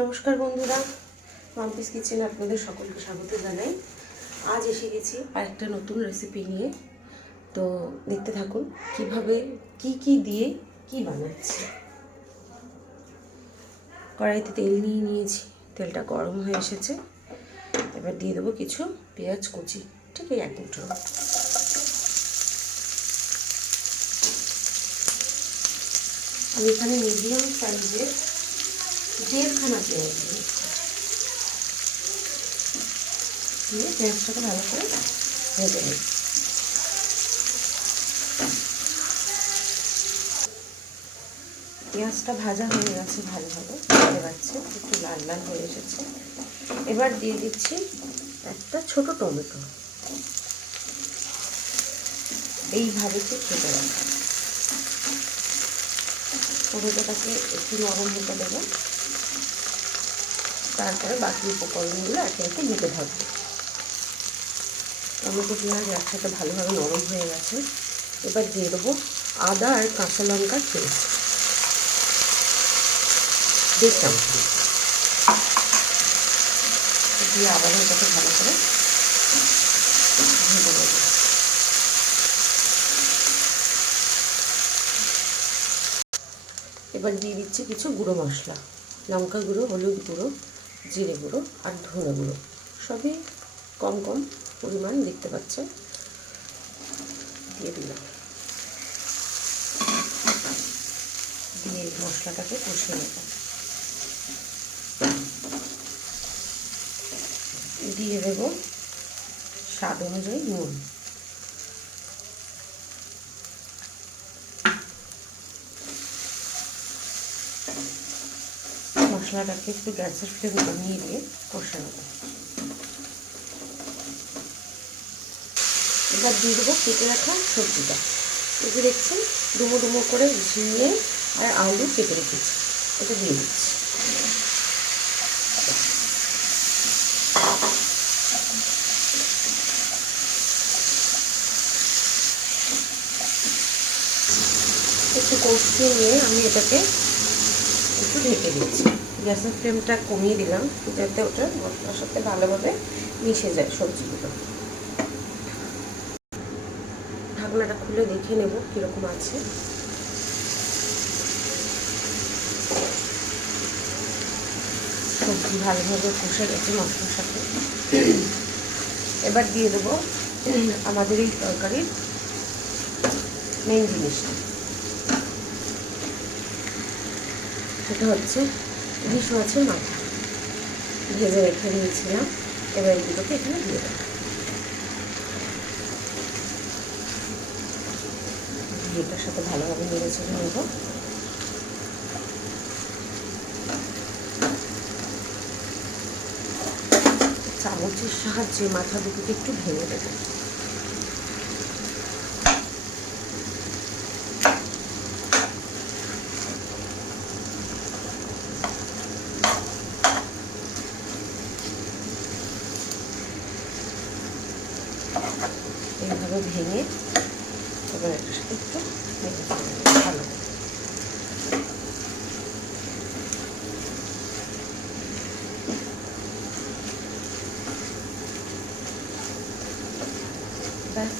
নমস্কার বন্ধুরা, মাম্পিস কিচেনে আপনাদের সকলকে স্বাগত জানাই। আজ এসে গেছি আরেকটা নতুন রেসিপি নিয়ে। তো দেখতে থাকুন কিভাবে কি দিয়ে কি বানাচ্ছি। কড়াইতে তেল নিয়ে নিয়েছি, তেলটা গরম হয়ে এসেছে। এবার দিয়ে দেবো কিছু পেঁয়াজ কুচি, ঠিক এই 1 মুঠো। আমি এখানে মিডিয়াম সাইজের 1.5খানা পেঁয়াজ দিয়ে পেঁয়াজটাকে ভালো করে ভেজে নিই। পেঁয়াজটা ভাজা হয়ে গেছে, ভালোভাবে দেখতে পাচ্ছেন একটু লাল লাল হয়ে এসেছে। এবার দিয়ে দিচ্ছি একটা ছোট টমেটো, এইভাবে একটু কেটে রাখা। টমেটোটাকে একটু নরম হতে দেবো, তারপরে বাকি উপকরণগুলো একে একে দিতে থাকবো। টমেটো পেঁয়াজ একসাথে ভালোভাবে নরম হয়ে গেছে। এবার দিয়ে দেবো আদা আর কাঁচা লঙ্কার পেস্ট, 1.5 চামচ দিয়ে আবারও এটাকে ভালো করে ভেজে নেব। এবার দিয়ে দিচ্ছি কিছু গুঁড়ো মশলা, লঙ্কা গুঁড়ো, হলুদ গুঁড়ো, জিরে গুঁড়ো আর ধনে গুঁড়ো, সবই কম কম পরিমাণ দেখতে পাচ্ছেন। দিয়ে দিলাম, দিয়ে মশলাটাকে কষিয়ে নেব। দিয়ে দেব স্বাদ অনুযায়ী নুন। মশলাটাকে একটু গ্যাসের ফ্লেম কমিয়ে দিয়ে কষে নেব। এবার দিয়ে দেবো কেটে রাখা সবজিটা। এই যে দেখছেন ডুমো ডুমো করে ঝিঙে আর আলু কেটে রেখেছি, এটা দিয়ে দিচ্ছি। একটু কষিয়ে নিয়ে আমি এটাকে একটু ঢেকে দিচ্ছি। গ্যাসের ফ্লেমটা কমিয়ে দিলাম যাতে ওটা মশলার সাথে ভালোভাবে মিশে যায় সবজিগুলো। ঢাকনাটা খুলে দেখে নেব কীরকম আছে। সবজি ভালোভাবে কষে গেছে মশলার সাথে। এবার দিয়ে দেবো আমাদের এই তরকারির মেন জিনিসটা, সেটা হচ্ছে ইলিশ মাছের মাথা ভেজে রেখে দিয়েছিলাম। এবার এগুলোকে এখানে দিয়ে দেবো, এটার সাথে ভালোভাবে নেড়ে ছেড়ে নেব। চামচের সাহায্যে মাথা দুটোকে একটু ভেঙে দেবো। এইভাবে ভেঙে এবার এটার সাথে একটু ভালো। ব্যাস,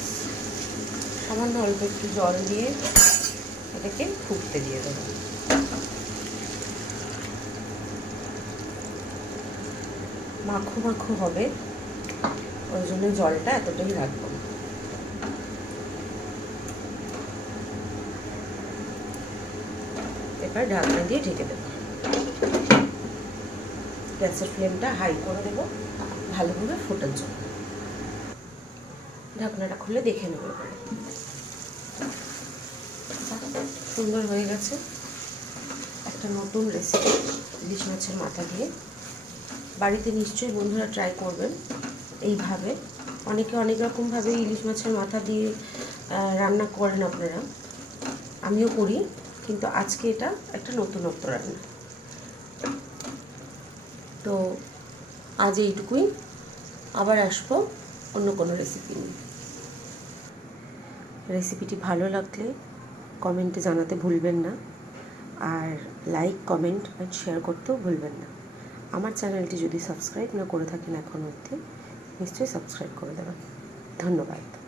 সামান্য অল্প একটু জল দিয়ে এটাকে ফুটতে দিয়ে দেবো। মাখো মাখো হবে, ওই জন্য জলটা এতটাই রাখবো। এবার ঢাকনা দিয়ে ঢেকে দেবো। গ্যাসের ফ্লেমটা হাই করে দেবো ভালোভাবে ফোটার জন্য। ঢাকনাটা খুলে দেখে নেব। সুন্দর হয়ে গেছে একটা নতুন রেসিপি ইলিশ মাছের মাথা দিয়ে। বাড়িতে নিশ্চয়ই বন্ধুরা ট্রাই করবেন এইভাবে। অনেকে অনেক রকমভাবে ইলিশ মাছের মাথা দিয়ে রান্না করেন আপনারা, আমিও করি, কিন্তু আজকে এটা একটা নতুনত্ব রান্না। তো আজ এইটুকুই, আবার আসবো অন্য কোনো রেসিপি নিয়ে। রেসিপিটি ভালো লাগলে কমেন্টে জানাতে ভুলবেন না, আর লাইক, কমেন্ট আর শেয়ার করতেও ভুলবেন না। আমার চ্যানেলটি যদি সাবস্ক্রাইব না করে থাকেন এখন অবধি, নিশ্চয়ই সাবস্ক্রাইব করে দেবেন। ধন্যবাদ।